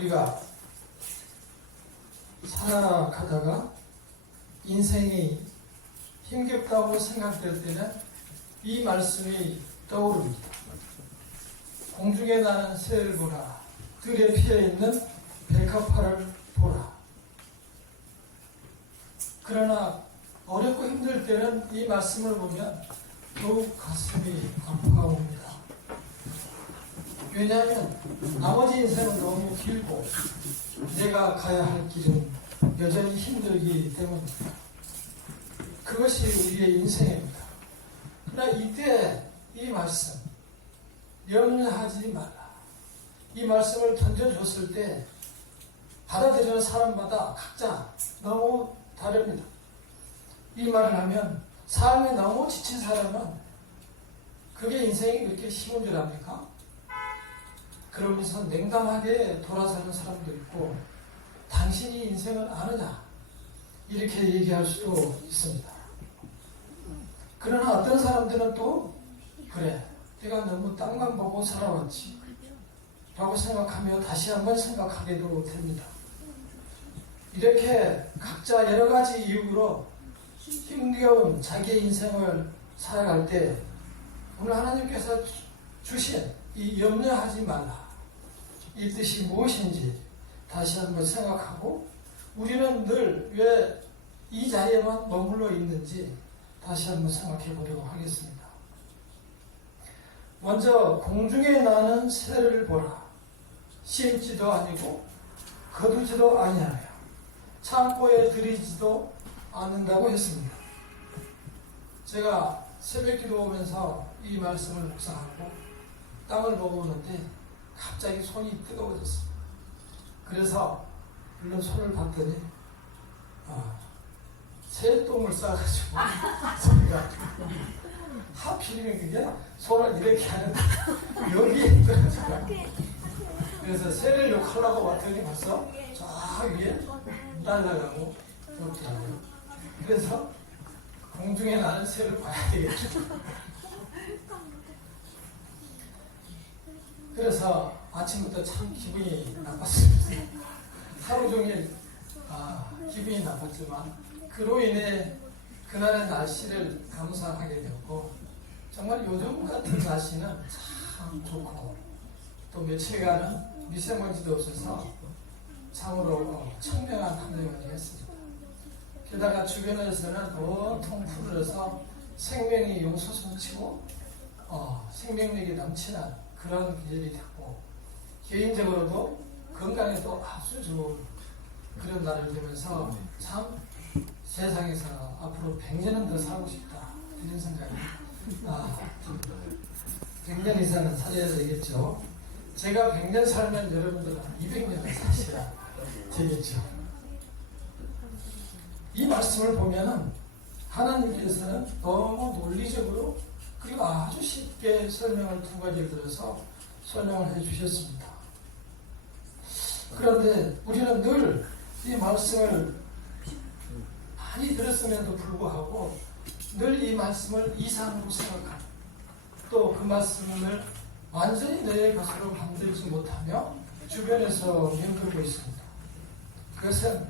우리가 살아가다가 인생이 힘겹다고 생각될 때는 이 말씀이 떠오릅니다. 공중에 나는 새를 보라. 들에 피어 있는 백합화를 보라. 그러나 어렵고 힘들 때는 이 말씀을 보면 더욱 가슴이 아파옵니다. 왜냐하면 나머지 인생은 너무 길고 내가 가야 할 길은 여전히 힘들기 때문입니다. 그것이 우리의 인생입니다. 그러나 이때 이 말씀 염려하지 말라. 이 말씀을 던져줬을 때 받아들이는 사람마다 각자 너무 다릅니다. 이 말을 하면 삶에 너무 지친 사람은 그게 인생이 그렇게 쉬운 줄 압니까? 그러면서 냉담하게 돌아서는 사람도 있고 당신이 인생을 아느냐 이렇게 얘기할 수도 있습니다. 그러나 어떤 사람들은 또 그래 내가 너무 땅만 보고 살아왔지 라고 생각하며 다시 한번 생각하게도 됩니다. 이렇게 각자 여러 가지 이유로 힘겨운 자기의 인생을 살아갈 때 오늘 하나님께서 주신 이 염려하지 말라 이 뜻이 무엇인지 다시 한번 생각하고 우리는 늘 왜 이 자리에만 머물러 있는지 다시 한번 생각해 보도록 하겠습니다. 먼저 공중에 나는 새를 보라. 심지도 아니고 거두지도 아니하며 창고에 들이지도 않는다고 했습니다. 제가 새벽 기도 오면서 이 말씀을 묵상하고 땅을 보고 오는데 갑자기 손이 뜨거워졌습니다. 그래서 물론 손을 봤더니 아, 새똥을 싸가지고 제가 하필이면 그게 손을 이렇게 하는데 여기에 있더라고요. 그래서 새를 욕하려고 왔더니 벌써 저 위에 날아가고 그렇더라고요. 그래서 공중에 나는 새를 봐야 되겠죠. 그래서 아침부터 참 기분이 나빴습니다. 하루 종일 아, 기분이 나빴지만 그로 인해 그날의 날씨를 감상하게 되었고 정말 요즘 같은 날씨는 참 좋고 또 며칠간은 미세먼지도 없어서 참으로 청명한 환경이었습니다. 게다가 주변에서는 온통 푸르러서 생명이 용솟음치고 어, 생명력이 넘치는 그런 계절이 됐고 개인적으로도 건강에도 아주 좋은 그런 날을 되면서 참 세상에서 앞으로 100년은 더 살고 싶다 이런 생각이 아, 100년 이상은 살아야 되겠죠. 제가 100년 살면 여러분들은 200년을 사셔야 되겠죠. 이 말씀을 보면은 하나님께서는 너무 논리적으로 그리고 아주 쉽게 설명을 두 가지를 들어서 설명을 해 주셨습니다. 그런데 우리는 늘 이 말씀을 많이 들었음에도 불구하고 늘 이 말씀을 이상으로 생각하고 또 그 말씀을 완전히 내 것으로 만들지 못하며 주변에서 맴돌고 있습니다. 그것은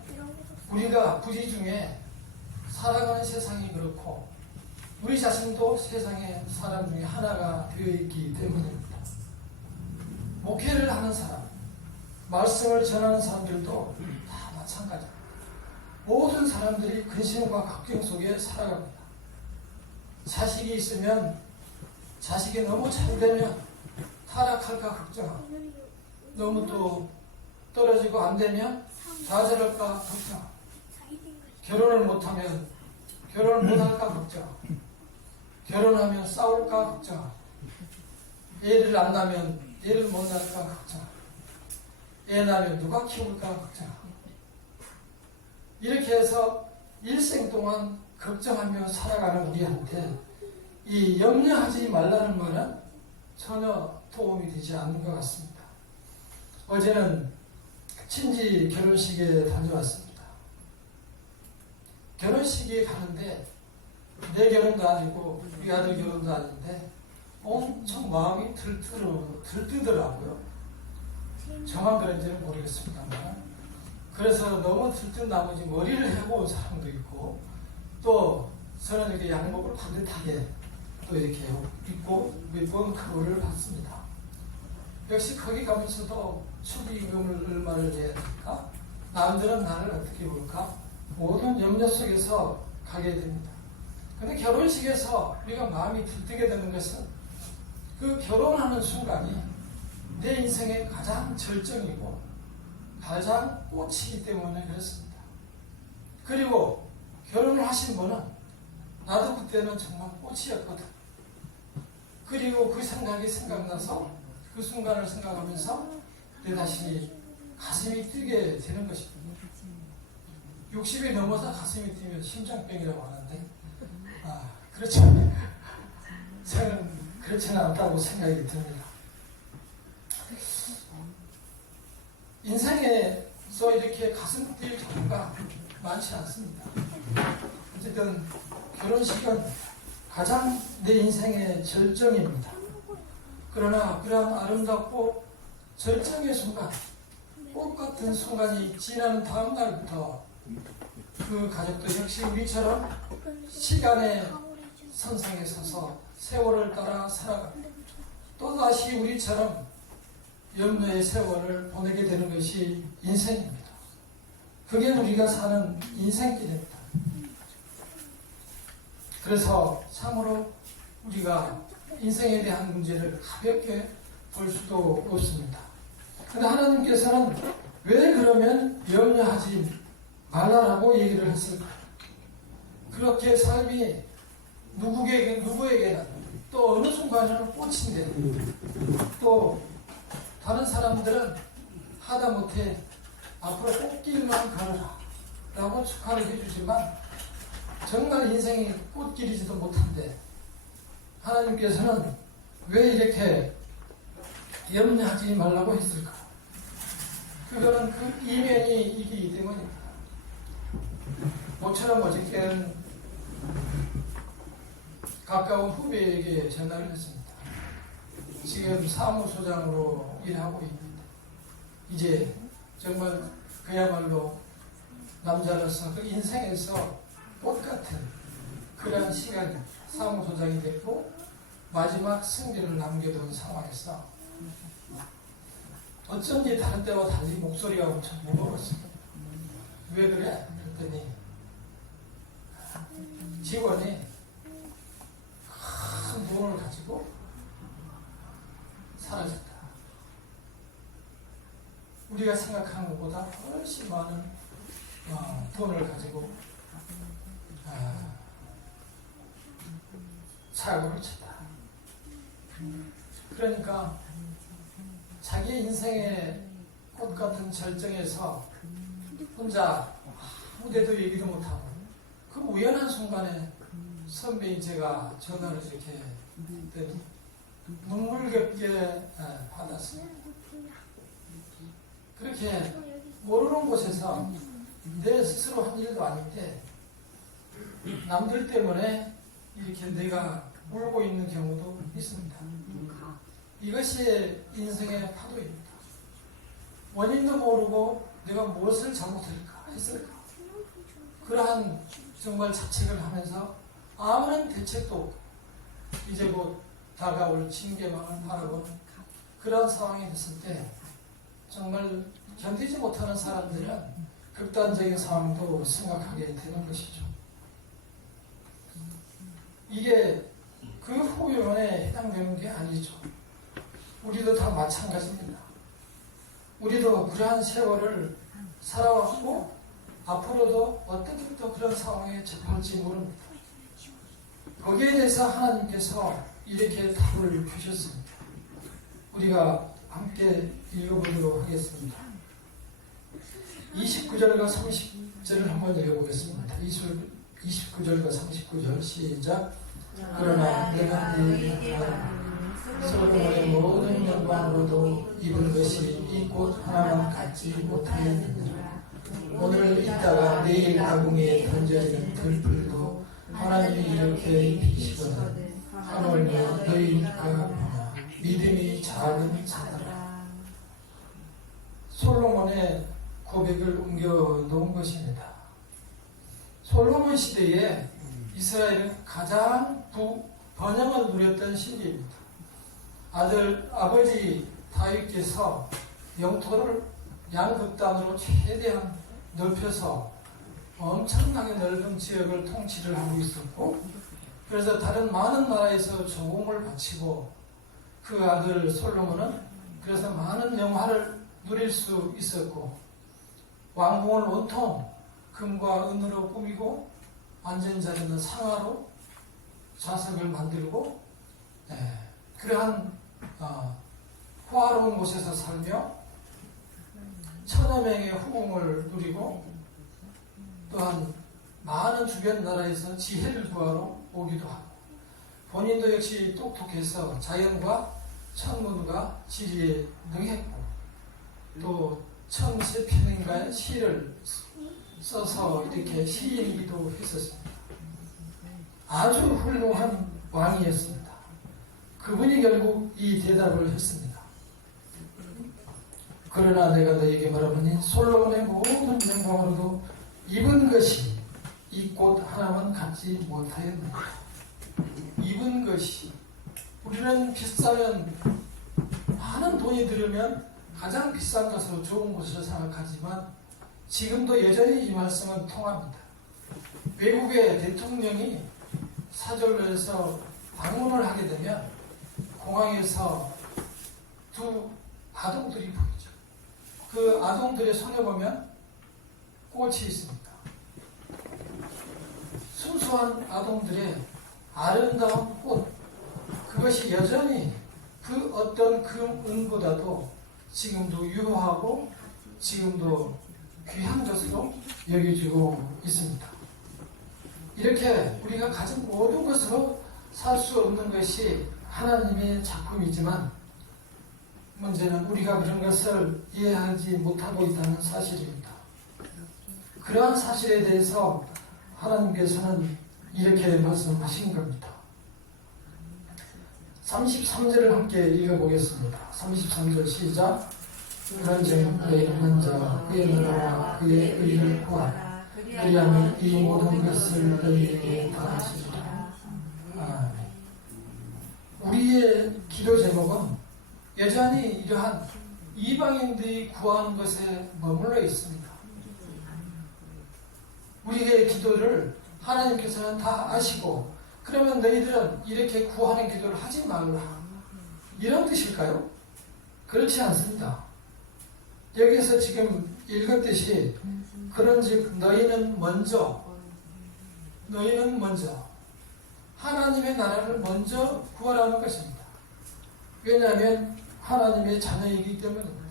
우리가 부지 중에 살아가는 세상이 그렇고 우리 자신도 세상의 사람 중에 하나가 되어 있기 때문입니다. 목회를 하는 사람, 말씀을 전하는 사람들도 다 마찬가지입니다. 모든 사람들이 근심과 걱정 속에 살아갑니다. 자식이 있으면 자식이 너무 잘 되면 타락할까 걱정하고 너무 또 떨어지고 안 되면 좌절할까 걱정하고 결혼을 못하면 결혼을 못할까 걱정하고 결혼하면 싸울까 걱정하고 애를 안 낳으면 애를 못 낳을까 걱정하고 애 낳으면 누가 키울까 걱정하고 이렇게 해서 일생 동안 걱정하며 살아가는 우리한테 이 염려하지 말라는 말은 전혀 도움이 되지 않는 것 같습니다. 어제는 친지 결혼식에 다녀왔습니다. 결혼식에 가는데 내 결혼도 아니고 우리 아들 결혼도 아닌데 엄청 마음이 들뜨러, 들뜨더라고요. 정확 그런지는 모르겠습니다만 그래서 너무 들뜬 나머지 머리를 온 사람도 있고 또 저는 이렇게 양복을 반듯하게 또 이렇게 입고 몇번 크루를 받습니다. 역시 거기 가면 서도 축의금을 얼마를 내야 될까? 남들은 나를 어떻게 볼까? 모든 염려 속에서 가게 됩니다. 근데 결혼식에서 우리가 마음이 들뜨게 되는 것은 그 결혼하는 순간이 내 인생의 가장 절정이고 가장 꽃이기 때문에 그렇습니다. 그리고 결혼을 하신 분은 나도 그때는 정말 꽃이었거든. 그리고 그 생각이 생각나서 그 순간을 생각하면서 내 자신이 가슴이 뛰게 되는 것입니다. 60이 넘어서 가슴이 뛰면 심장병이라고 하는데, 아, 그렇지. 저는 그렇지는 않다고 생각이 듭니다. 인생에서 이렇게 가슴 뛸 경우가 많지 않습니다. 어쨌든 결혼식은 가장 내 인생의 절정입니다. 그러나 그러한 아름답고 절정의 순간, 꽃 같은 순간이 지난 다음 날부터 그 가족도 역시 우리처럼 시간의 선상에 서서 세월을 따라 살아갑니다. 또다시 우리처럼 염려의 세월을 보내게 되는 것이 인생입니다. 그게 우리가 사는 인생길입니다. 그래서 참으로 우리가 인생에 대한 문제를 가볍게 볼 수도 없습니다. 근데 하나님께서는 왜 그러면 염려하지 말라라고 얘기를 했을까? 그렇게 삶이 누구에게, 누구에게나 또 어느 순간에는 꽃인데 또 다른 사람들은 하다못해 앞으로 꽃길만 걸어라 라고 축하를 해주지만 정말 인생이 꽃길이지도 못한데 하나님께서는 왜 이렇게 염려하지 말라고 했을까? 그거는 그 이면이 이기 때문입니다. 모처럼 어저께는 가까운 후배에게 전화를 했습니다. 지금 사무소장으로 일하고 있는데 이제 정말 그야말로 남자로서 그 인생에서 꽃 같은 그런 시간이 사무소장이 됐고 마지막 승리를 남겨둔 상황에서 어쩐지 다른 때와 달리 목소리가 엄청 무거웠어요. 왜 그래? 그랬더니 직원이 큰 돈을 가지고 사라졌다. 우리가 생각하는 것보다 훨씬 많은 어, 돈을 가지고 아, 사고를 쳤다. 그러니까 자기 인생의 꽃 같은 절정에서 혼자 아무데도 얘기도 못하고 그 우연한 순간에 선배인 제가 전화를 이렇게 했더니 눈물겹게 아, 받았어요. 그렇게 모르는 곳에서 내 스스로 한 일도 아닌데 남들 때문에 이렇게 내가 울고 있는 경우도 있습니다. 이것이 인생의 파도입니다. 원인도 모르고 내가 무엇을 잘못할까 했을까 그러한 정말 자책을 하면서 아무런 대책도 없고 이제 곧 다가올 징계망을 바라보는 그런 상황이 됐을 때 정말 견디지 못하는 사람들은 극단적인 상황도 생각하게 되는 것이죠. 이게 그 후유론에 해당되는 게 아니죠. 우리도 다 마찬가지입니다. 우리도 그러한 세월을 살아왔고 앞으로도 어떻게 또 그런 상황에 접할지 모릅니다. 거기에 대해서 하나님께서 이렇게 답을 주셨습니다. 우리가 함께 읽어보도록 하겠습니다. 29절과 30절을 한번 읽어보겠습니다. 29절과 39절 시작. 그러나 내가 너희에게 솔로몬의 모든 영광으로도 입은 것이 이꽃 하나만 갖지 못하였느니라. 오늘 있다가 내일 아궁이에 던져지는 들불도 하나님이 이렇게 입히시거든 하물며 보나 믿음이 작은 자들아 솔로몬의 고백을 옮겨 놓은 것입니다. 솔로몬 시대에 이스라엘은 가장 부, 번영을 누렸던 시기입니다. 아들 아버지 다윗께서 영토를 양극단으로 최대한 넓혀서 엄청나게 넓은 지역을 통치를 하고 있었고 그래서 다른 많은 나라에서 조공을 바치고 그 아들 솔로몬은 그래서 많은 영화를 누릴 수 있었고 왕궁을 온통 금과 은으로 꾸미고 앉은 자리는 상하로 좌석을 만들고 예, 그러한 어, 호화로운 곳에서 살며 천여 명의 후궁을 누리고 또한 많은 주변 나라에서 지혜를 구하러 오기도 하고 본인도 역시 똑똑해서 자연과 천문과 지리에 능했고 또 천세편인가의 시를 써서 이렇게 시인이기도 했었습니다. 아주 훌륭한 왕이었습니다. 그분이 결국 이 대답을 했습니다. 그러나 내가 너에게 말하노니 솔로몬의 모든 영광으로도 입은 것이 이 꽃 하나만 갖지 못하였느니라. 입은 것이 우리는 비싸면 많은 돈이 들으면 가장 비싼 것으로 좋은 것으로 생각하지만 지금도 여전히 이 말씀은 통합니다. 외국의 대통령이 사절로 해서 방문을 하게 되면 공항에서 두 아동들이 보이죠. 그 아동들의 손에 보면 꽃이 있습니다. 순수한 아동들의 아름다운 꽃, 그것이 여전히 그 어떤 금은보다도 지금도 유효하고 지금도 귀한 것으로 여겨지고 있습니다. 이렇게 우리가 가진 모든 것으로 살 수 없는 것이 하나님의 작품이지만 문제는 우리가 그런 것을 이해하지 못하고 있다는 사실입니다. 그러한 사실에 대해서 하나님께서는 이렇게 말씀하신 겁니다. 33절을 함께 읽어보겠습니다. 33절 시작. 그런즉 너희는 먼저 그의 나라와 그의 의를 구하라. 그리하면 이 모든 것을 너희에게 더하시리라. 아멘. 우리의 기도 제목은 여전히 이러한 이방인들이 구하는 것에 머물러 있습니다. 우리의 기도를 하나님께서는 다 아시고 그러면 너희들은 이렇게 구하는 기도를 하지 말라. 이런 뜻일까요? 그렇지 않습니다. 여기서 지금 읽었듯이 그런즉 너희는 먼저 너희는 먼저 하나님의 나라를 먼저 구하라는 것입니다. 왜냐하면 하나님의 자녀이기 때문입니다.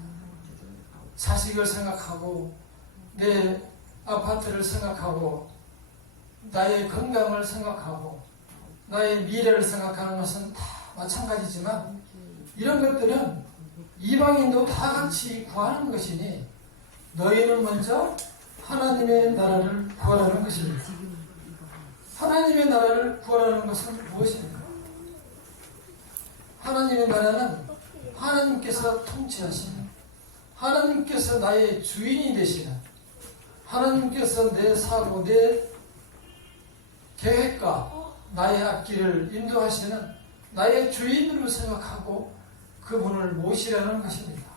자식을 생각하고 내 아파트를 생각하고 나의 건강을 생각하고 나의 미래를 생각하는 것은 다 마찬가지지만 이런 것들은 이방인도 다 같이 구하는 것이니 너희는 먼저 하나님의 나라를 구하라는 것입니다. 하나님의 나라를 구하라는 것은 무엇입니까? 하나님의 나라는 하나님께서 통치하시는 하나님께서 나의 주인이 되시는 하나님께서 내 사고 내 계획과 나의 앞길을 인도하시는 나의 주인으로 생각하고 그분을 모시라는 것입니다.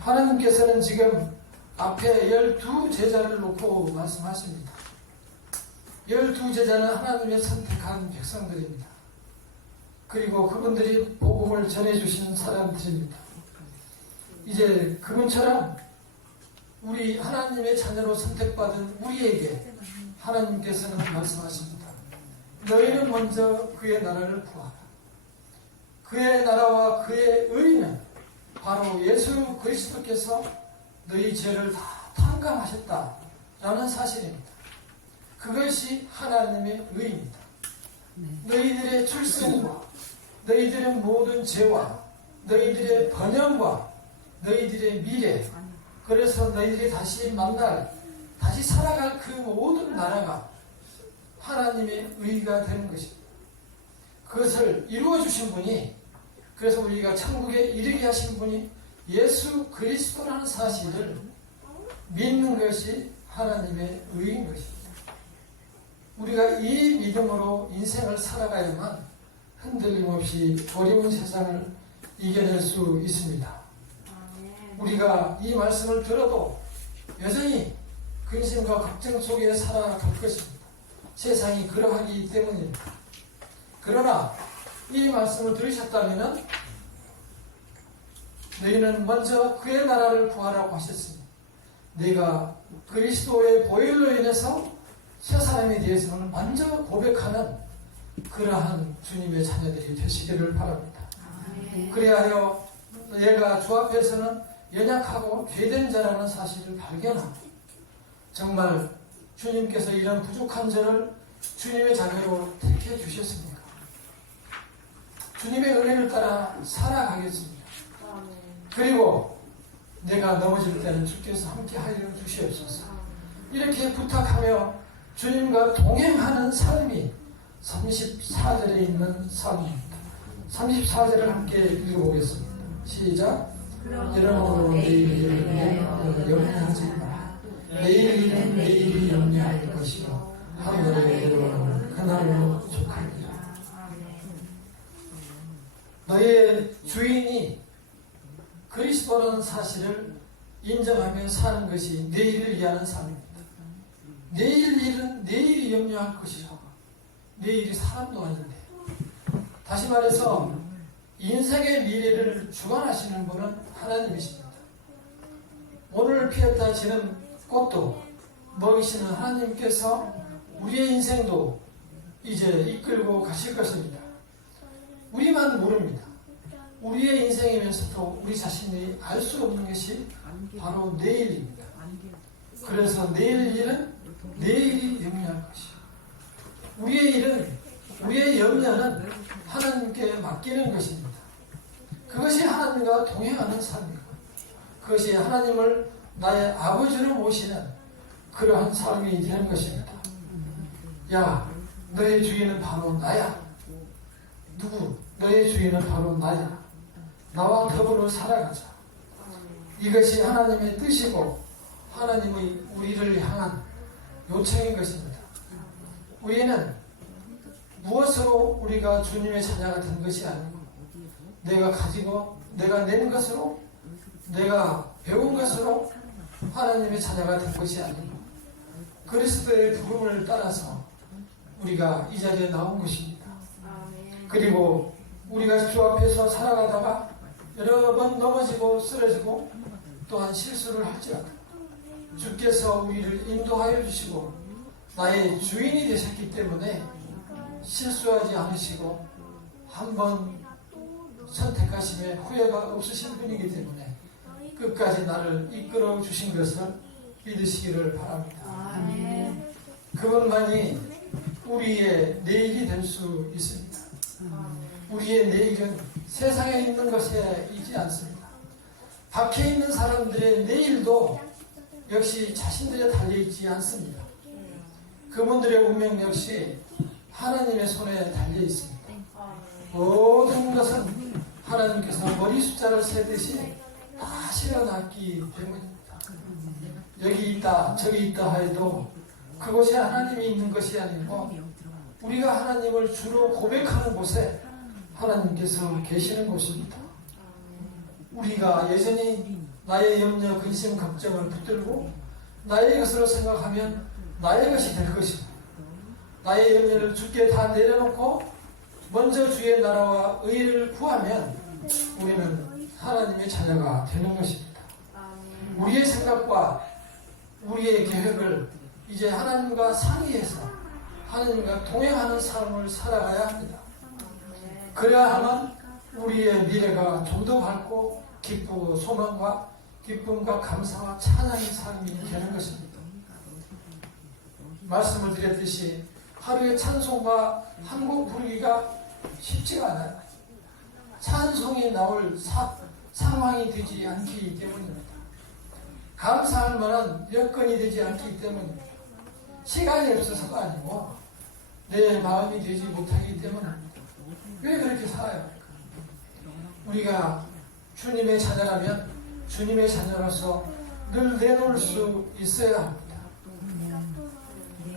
하나님께서는 지금 앞에 열두 제자를 놓고 말씀하십니다. 열두 제자는 하나님의 선택한 백성들입니다. 그리고 그분들이 복음을 전해주신 사람들입니다. 이제 그분처럼 우리 하나님의 자녀로 선택받은 우리에게 하나님께서는 말씀하십니다. 너희는 먼저 그의 나라를 구하라. 그의 나라와 그의 의는 바로 예수 그리스도께서 너희 죄를 다 탕감하셨다라는 사실입니다. 그것이 하나님의 의입니다. 너희들의 출생과 너희들의 모든 죄와 너희들의 번영과 너희들의 미래 그래서 너희들이 다시 만날 다시 살아갈 그 모든 나라가 하나님의 의가 되는 것입니다. 그것을 이루어 주신 분이 그래서 우리가 천국에 이르게 하신 분이 예수 그리스도라는 사실을 믿는 것이 하나님의 의인 것입니다. 우리가 이 믿음으로 인생을 살아가야만 흔들림 없이 어려운 세상을 이겨낼 수 있습니다. 우리가 이 말씀을 들어도 여전히 근심과 걱정 속에 살아갈 것입니다. 세상이 그러하기 때문입니다. 그러나 이 말씀을 들으셨다면 너희는 먼저 그의 나라를 구하라고 하셨으니 내가 그리스도의 보혈로 인해서 새 사람에 대해서는 먼저 고백하는 그러한 주님의 자녀들이 되시기를 바랍니다. 그래야 하여 얘가 주 앞에서는 연약하고 죄된 자라는 사실을 발견하고 정말 주님께서 이런 부족한 저를 주님의 자녀로 택해 주셨습니까? 주님의 은혜를 따라 살아가겠습니다. 그리고 내가 넘어질 때는 주께서 함께 하여 주시옵소서. 이렇게 부탁하며 주님과 동행하는 삶이 34절에 있는 삶입니다. 34절을 함께 읽어보겠습니다. 시작. 여러분으로 내일 일을 염려하지 마라. 내일 일은 내일이 염려할 것이요 하늘의 일은 그날로 족하리라. 너의 주인이 그리스도라는 사실을 인정하며 사는 것이 내일을 위하는 삶입니다. 내일 일은 내일이 염려할 것이요. 내일이 사람도 아닌데. 다시 말해서 인생의 미래를 주관하시는 분은 하나님이십니다. 오늘 피었다 지는 꽃도 먹이시는 하나님께서 우리의 인생도 이제 이끌고 가실 것입니다. 우리만 모릅니다. 우리의 인생이면서도 우리 자신이 알 수 없는 것이 바로 내일입니다. 그래서 내일 일은 내 일이 염려할 것이요. 우리의 일은 우리의 염려는 하나님께 맡기는 것입니다. 그것이 하나님과 동행하는 삶이고 그것이 하나님을 나의 아버지로 모시는 그러한 삶이 되는 것입니다. 야, 너의 주인은 바로 나야. 누구? 너의 주인은 바로 나야. 나와 더불어 살아가자. 이것이 하나님의 뜻이고 하나님의 우리를 향한 요청인 것입니다. 우리는 무엇으로 우리가 주님의 자녀가 된 것이 아니고 내가 가지고 내가 낸 것으로 내가 배운 것으로 하나님의 자녀가 된 것이 아니고 그리스도의 부름을 따라서 우리가 이 자리에 나온 것입니다. 그리고 우리가 주 앞에서 살아가다가 여러 번 넘어지고 쓰러지고 또한 실수를 할지라도 주께서 우리를 인도하여 주시고 나의 주인이 되셨기 때문에 실수하지 않으시고 한번 선택하심에 후회가 없으신 분이기 때문에 끝까지 나를 이끌어 주신 것을 믿으시기를 바랍니다. 그것만이 우리의 내일이 될 수 있습니다. 우리의 내일은 세상에 있는 것에 있지 않습니다. 밖에 있는 사람들의 내일도 역시 자신들에 달려있지 않습니다. 그분들의 운명 역시 하나님의 손에 달려 있습니다. 모든 것은 하나님께서 머리 숫자를 세듯이 다 실어놨기 때문입니다. 여기 있다, 저기 있다 하여도 그곳에 하나님이 있는 것이 아니고 우리가 하나님을 주로 고백하는 곳에 하나님께서 계시는 곳입니다. 우리가 여전히 나의 염려, 근심, 걱정을 붙들고 나의 것으로 생각하면 나의 것이 될 것입니다. 나의 염려를 주께 다 내려놓고 먼저 주의 나라와 의를 구하면 우리는 하나님의 자녀가 되는 것입니다. 우리의 생각과 우리의 계획을 이제 하나님과 상의해서 하나님과 동행하는 삶을 살아가야 합니다. 그래야만 우리의 미래가 좀 더 밝고 기쁘고 소망과 기쁨과 감사와 찬양의 삶이 되는 것입니다. 말씀을 드렸듯이 하루에 찬송과 한 곡 부르기가 쉽지가 않아요. 찬송이 나올 사, 상황이 되지 않기 때문입니다. 감사할 만한 여건이 되지 않기 때문입니다. 시간이 없어서가 아니고 내 마음이 되지 못하기 때문입니다. 왜 그렇게 살아요? 우리가 주님의 자녀라면 주님의 자녀로서 늘 내놓을 수 있어야 합니다.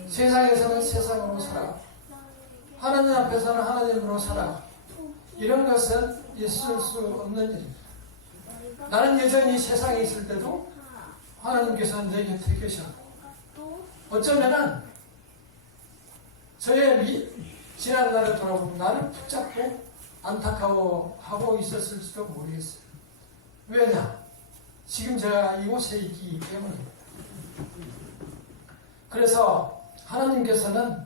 세상에서는 세상으로 살아. 하나님 앞에서는 하나님으로 살아. 이런 것은 있을 수 없는 일입니다. 나는 여전히 세상에 있을 때도 하나님께서는 내 곁에 계셨고, 어쩌면은 저의 미, 지난 날을 돌아보면 나를 붙잡고 안타까워하고 있었을지도 모르겠어요. 왜냐? 지금 제가 이곳에 있기 때문입니다. 그래서 하나님께서는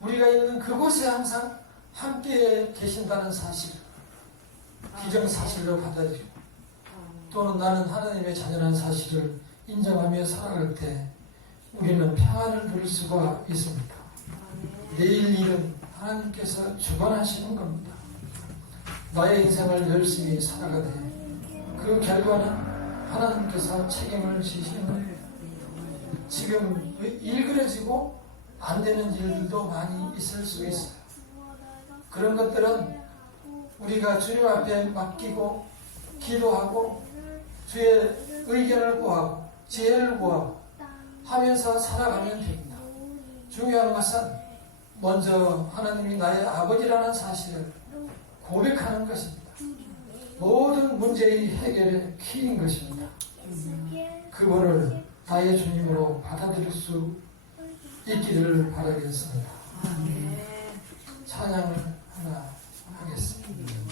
우리가 있는 그곳에 항상 함께 계신다는 사실, 기정사실로 받아들이고 또는 나는 하나님의 자녀라는 사실을 인정하며 살아갈 때 우리는 평안을 누릴 수가 있습니다. 내일 일은 하나님께서 주관하시는 겁니다. 나의 인생을 열심히 살아가되 그 결과는 하나님께서 책임을 지시는 지금 일그러지고 안 되는 일들도 많이 있을 수 있어요. 그런 것들은 우리가 주님 앞에 맡기고 기도하고 주의 의견을 구하고 지혜를 구하고 하면서 살아가면 됩니다. 중요한 것은 먼저 하나님이 나의 아버지라는 사실을 고백하는 것입니다. 모든 문제의 해결의 키인 것입니다. 그분을 나의 주님으로 받아들일 수 있기를 바라겠습니다. 찬양을 하나 하겠습니다.